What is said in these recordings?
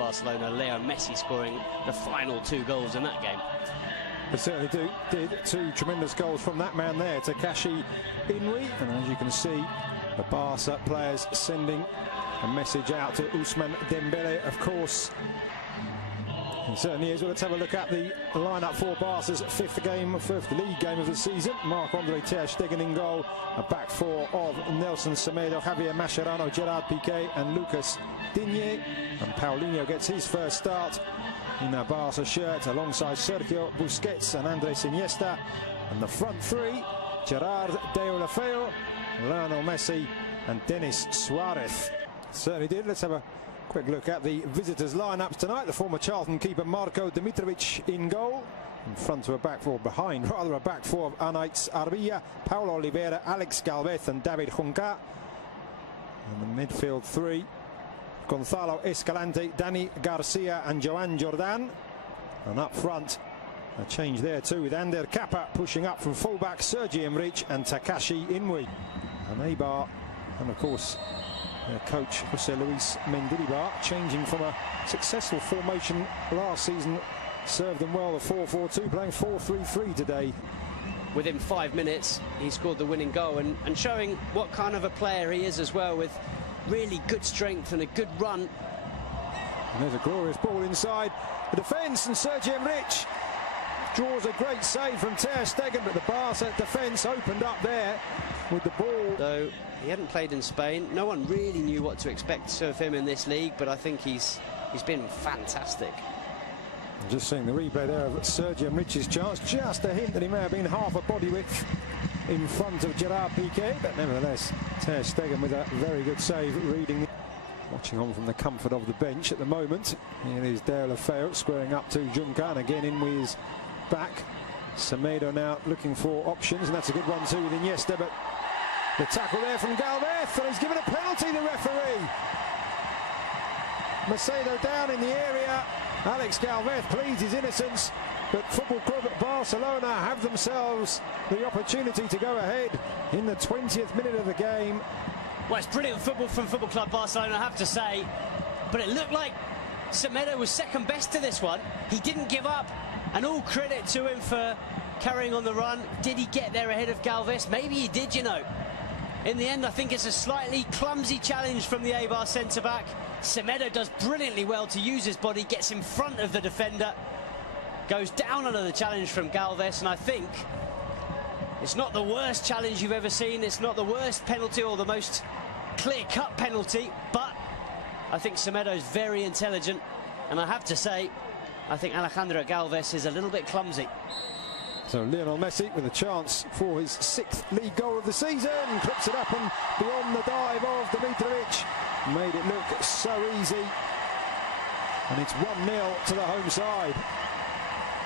Barcelona. Lionel Messi scoring the final 2 goals in that game. They certainly did 2 tremendous goals from that man there, Takashi Inui. And as you can see, the Barca players sending a message out to Ousmane Dembele, of course. It certainly is. Well, let's have a look at the lineup for Barca's fifth league game of the season. Marc-Andre ter Stegen in goal. A back 4 of Nelson Semedo, Javier Mascherano, Gerard Piqué and Lucas Digne. And Paulinho gets his first start in a Barca shirt alongside Sergio Busquets and Andres Iniesta. And the front 3, Gerard Deulofeu, Lionel Messi and Denis Suarez. Certainly did. Let's have a quick look at the visitors' lineups tonight. The former Charlton keeper Marco Dimitrovic in goal. In front of a back 4, behind rather, a back 4 of Anaïs Arbilla, Paulo Oliveira, Alex Galvez and David Junca. And the midfield 3, Gonzalo Escalante, Dani Garcia and Joan Jordan. And up front, a change there too, with Ander Kappa pushing up from fullback, Sergi Enrich and Takashi Inui. And Eibar, and of course coach José Luis Mendilibar, changing from a successful formation last season, served them well, the 4-4-2, playing 4-3-3 today. Within 5 minutes, he scored the winning goal and showing what kind of a player he is as well, with really good strength and a good run. And there's a glorious ball inside the defence, and Sergi Enrich draws a great save from ter Stegen, but the Barca defence opened up there with the ball. Though he hadn't played in Spain, no one really knew what to expect of him in this league, but I think he's been fantastic. Just seeing the replay there of Sergi Enrich's chance, just a hint that he may have been half a body width in front of Gerard Piqué, but nevertheless ter Stegen with a very good save, reading, watching on from the comfort of the bench at the moment. Here is Deulofeu squaring up to Junca, and again Inui is back. Semedo now looking for options, and that's a good one too with Iniesta, but the tackle there from Galvez, and he's given a penalty, the referee. Macedo down in the area. Alex Galvez pleads his innocence, but Football Club Barcelona have themselves the opportunity to go ahead in the 20th minute of the game. Well, it's brilliant football from Football Club Barcelona, I have to say, but it looked like Semedo was second best to this one. He didn't give up, and all credit to him for carrying on the run. Did he get there ahead of Galvez? Maybe he did, you know. In the end, I think it's a slightly clumsy challenge from the Eibar centre-back. Semedo does brilliantly well to use his body, gets in front of the defender, goes down under the challenge from Galvez, and I think it's not the worst challenge you've ever seen. It's not the worst penalty or the most clear-cut penalty, but I think Semedo's very intelligent, and I have to say, I think Alejandro Galvez is a little bit clumsy. So Lionel Messi with a chance for his 6th league goal of the season, clips it up and beyond the dive of Dimitrovic, made it look so easy, and it's 1-0 to the home side.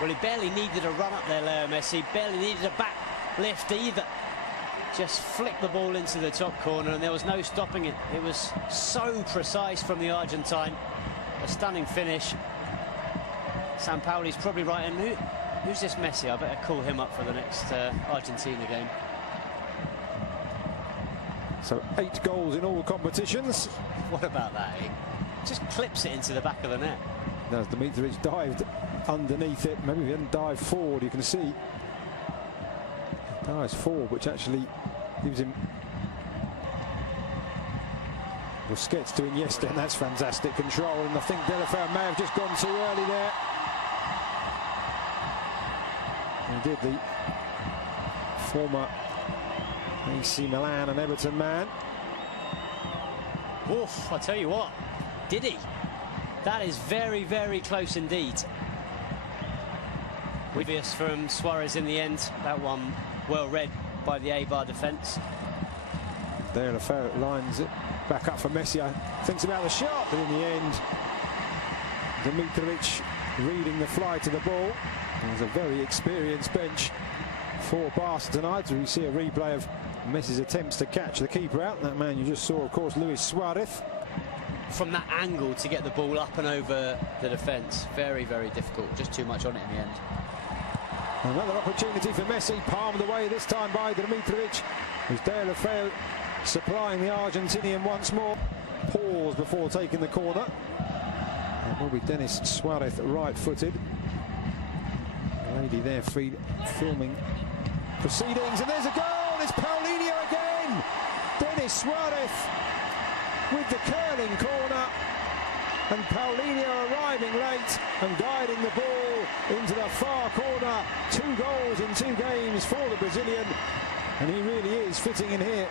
Well, he barely needed a run up there, Leo Messi, barely needed a back lift either. Just flicked the ball into the top corner and there was no stopping it. It was so precise from the Argentine. A stunning finish. Sampaoli's probably right, and who's this Messi? I better call him up for the next Argentina game. So 8 goals in all competitions. What about that? He just clips it into the back of the net. As Dimitrovic dived underneath it, maybe he didn't dive forward, you can see. He dives forward, which actually gives him Busquets to Iniesta, and that's fantastic control, and I think Deulofeu may have just gone too early there. He did, the former AC Milan and Everton man. Oof, I tell you what, did he? That is very, very close indeed. Obvious from Suarez in the end. That one well read by the Eibar defence. Deulofeu lines it back up for Messi. Thinks about the shot, but in the end, Dimitrovic reading the fly to the ball. There's a very experienced bench for Barca tonight. We see a replay of Messi's attempts to catch the keeper out. That man you just saw, of course, Luis Suarez. From that angle to get the ball up and over the defence, very, very difficult. Just too much on it in the end. Another opportunity for Messi, palmed away this time by Dimitrovic. With Deulofeu supplying the Argentinian once more. Pause before taking the corner. will be Denis Suarez, right-footed. The lady there filming proceedings, and there's a goal. It's Paulinho again. Denis Suarez with the curling corner, and Paulinho arriving late and guiding the ball into the far corner. 2 goals in 2 games for the Brazilian, and he really is fitting in here.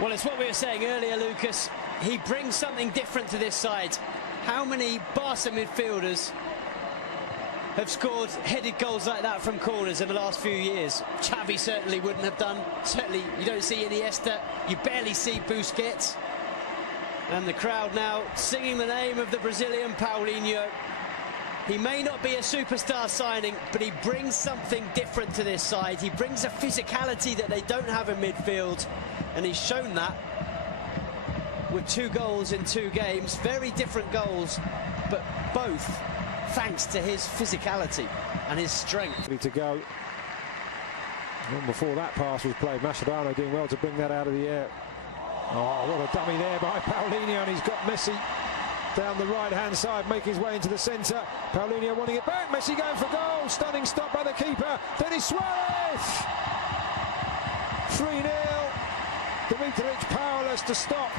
Well, it's what we were saying earlier, Lucas. He brings something different to this side. How many Barca midfielders have scored headed goals like that from corners in the last few years? Xavi certainly wouldn't have done. Certainly you don't see Iniesta. You barely see Busquets. And the crowd now singing the name of the Brazilian Paulinho. He may not be a superstar signing, but he brings something different to this side. He brings a physicality that they don't have in midfield, and he's shown that with 2 goals in 2 games. Very different goals, but both thanks to his physicality and his strength. Ready to go. Long before that pass was played, Mascherano doing well to bring that out of the air. Oh, what a dummy there by Paulinho, and he's got Messi down the right-hand side, making his way into the centre. Paulinho wanting it back, Messi going for goal. Stunning stop by the keeper, Denis Suarez! 3-0. Dimitric powerless to stop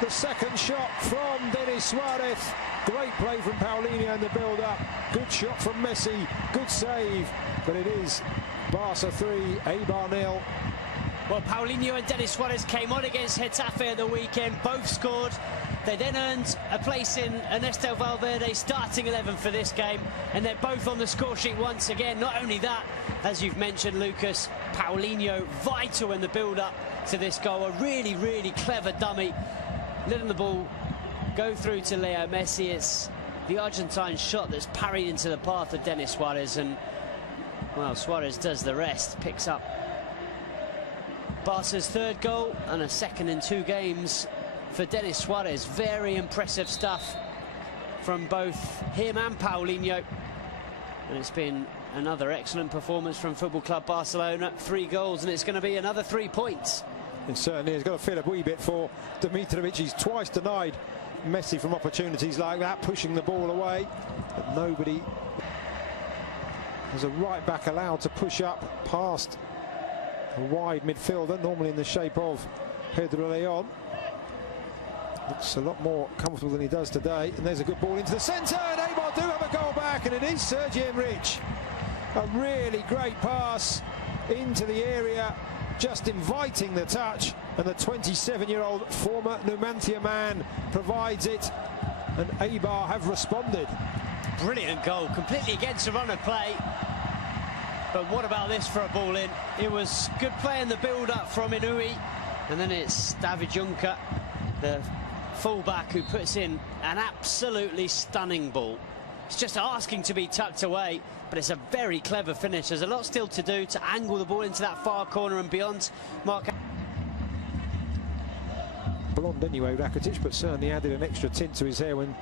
the second shot from Denis Suarez. Great play from Paulinho in the build-up. Good shot from Messi, good save, but it is Barca 3, Eibar 0. Well, Paulinho and Denis Suarez came on against Getafe at the weekend, both scored. They then earned a place in Ernesto Valverde's starting 11 for this game, and they're both on the score sheet once again. Not only that, as you've mentioned, Lucas, Paulinho vital in the build-up to this goal. A really, really clever dummy, letting the ball go through to Leo Messi. It's the Argentine shot that's parried into the path of Denis Suarez, and, well, Suarez does the rest, picks up Barca's 3rd goal and a 2nd in 2 games for Denis Suarez. Very impressive stuff from both him and Paulinho. And it's been another excellent performance from Football Club Barcelona. 3 goals, and it's going to be another 3 points. It certainly has got to feel a wee bit for Dimitrovic. He's twice denied Messi from opportunities like that, pushing the ball away. But nobody has a right back allowed to push up past a wide midfielder, normally in the shape of Pedro Leon. Looks a lot more comfortable than he does today. And there's a good ball into the centre, and Eibar do have a goal back, and it is Sergi Enrich. A really great pass into the area, just inviting the touch, and the 27-year-old former Numancia man provides it, and Eibar have responded. Brilliant goal, completely against the run of play. But what about this for a ball in? It was good play in the build-up from Inui, and then it's David Juncker, the fullback, who puts in an absolutely stunning ball. It's just asking to be tucked away, but it's a very clever finish. There's a lot still to do to angle the ball into that far corner and beyond. Blonde anyway, Rakitic, but certainly added an extra tint to his hair when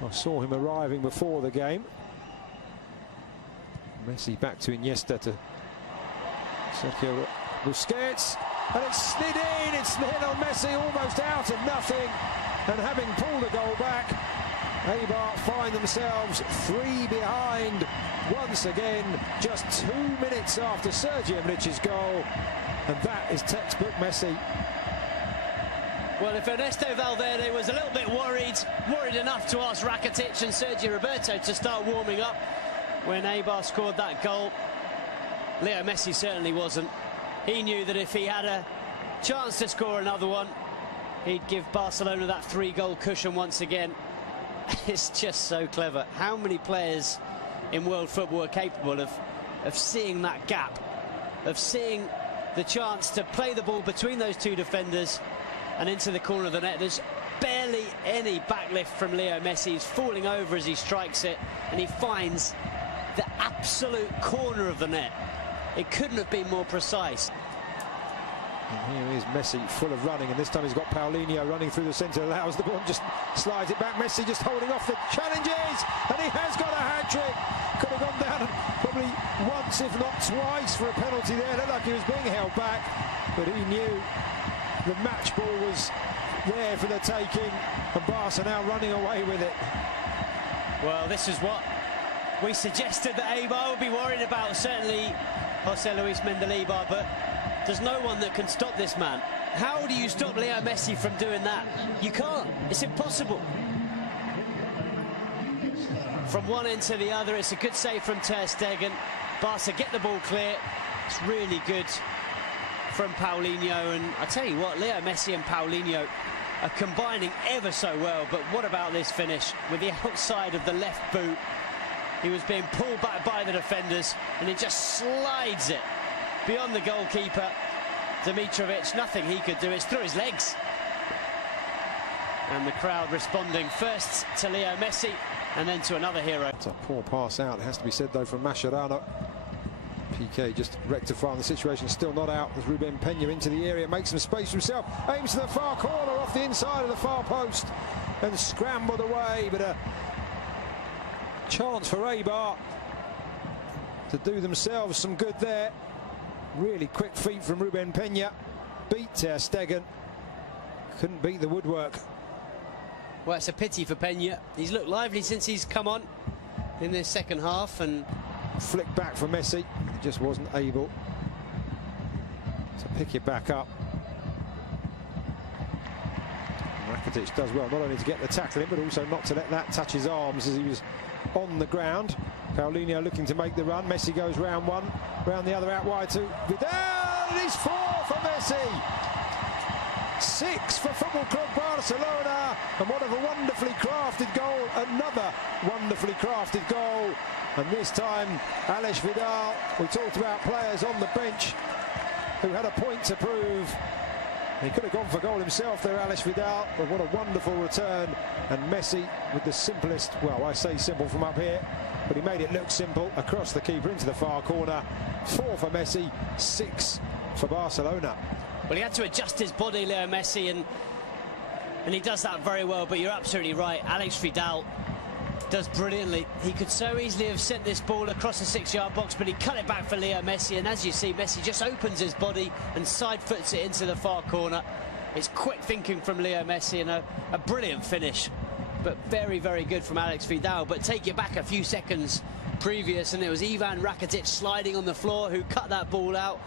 I saw him arriving before the game. Messi back to Iniesta, to Sergio Busquets, and it's slid in. It's Lionel Messi almost out of nothing, and having pulled a goal back, Eibar find themselves 3 behind once again, just 2 minutes after Sergi Enrich's goal, and that is textbook Messi. Well, if Ernesto Valverde was a little bit worried enough to ask Rakitic and Sergio Roberto to start warming up when Eibar scored that goal, Leo Messi certainly wasn't. He knew that if he had a chance to score another one, he'd give Barcelona that 3-goal cushion once again. It's just so clever. How many players in world football are capable of seeing that gap, of seeing the chance to play the ball between those 2 defenders and into the corner of the net? There's barely any backlift from Leo Messi. He's falling over as he strikes it, and he finds the absolute corner of the net. It couldn't have been more precise. And here is Messi, full of running, and this time he's got Paulinho running through the centre, allows the ball, just slides it back. Messi just holding off the challenges, and he has got a hat-trick. Could have gone down probably once, if not twice, for a penalty there. Looked like he was being held back, but he knew the match ball was there for the taking, and Barca now running away with it. Well, this is what we suggested that Eibar would be worried about, certainly Jose Luis Mendilibar, but there's no one that can stop this man. How do you stop Leo Messi from doing that? You can't. It's impossible. From one end to the other, it's a good save from Ter Stegen. Barca get the ball clear. It's really good from Paulinho, and I tell you what, Leo Messi and Paulinho are combining ever so well. But what about this finish with the outside of the left boot? He was being pulled back by the defenders, and he just slides it beyond the goalkeeper, Dimitrovic. Nothing he could do. It's through his legs. And the crowd responding first to Leo Messi and then to another hero. It's a poor pass out, it has to be said, though, from Mascherano. Piqué just rectifying the situation, still not out as Ruben Peña into the area, makes some space for himself, aims to the far corner off the inside of the far post and scrambled away, but a chance for Eibar to do themselves some good there. Really quick feet from Ruben Peña, beat Ter Stegen, couldn't beat the woodwork. Well, it's a pity for Peña. He's looked lively since he's come on in this second half, and flick back for Messi, he just wasn't able to pick it back up. Rakitic does well not only to get the tackle in, but also not to let that touch his arms as he was on the ground. Paulinho looking to make the run. Messi goes round one, round the other, out wide to Vidal. It is 4 for Messi. 6 for Football Club Barcelona, and what a wonderfully crafted goal, another wonderfully crafted goal, and this time Alex Vidal. We talked about players on the bench who had a point to prove. He could have gone for goal himself there, Alex Vidal, but what a wonderful return, and Messi with the simplest, well, I say simple from up here, but he made it look simple, across the keeper into the far corner. 4 for Messi, 6 for Barcelona. Well, he had to adjust his body, Leo Messi, and he does that very well. But you're absolutely right. Alex Vidal does brilliantly. He could so easily have sent this ball across the 6-yard box, but he cut it back for Leo Messi. And as you see, Messi just opens his body and side foots it into the far corner. It's quick thinking from Leo Messi, and a brilliant finish. But very, very good from Alex Vidal. But take it back a few seconds previous, and it was Ivan Rakitic sliding on the floor who cut that ball out.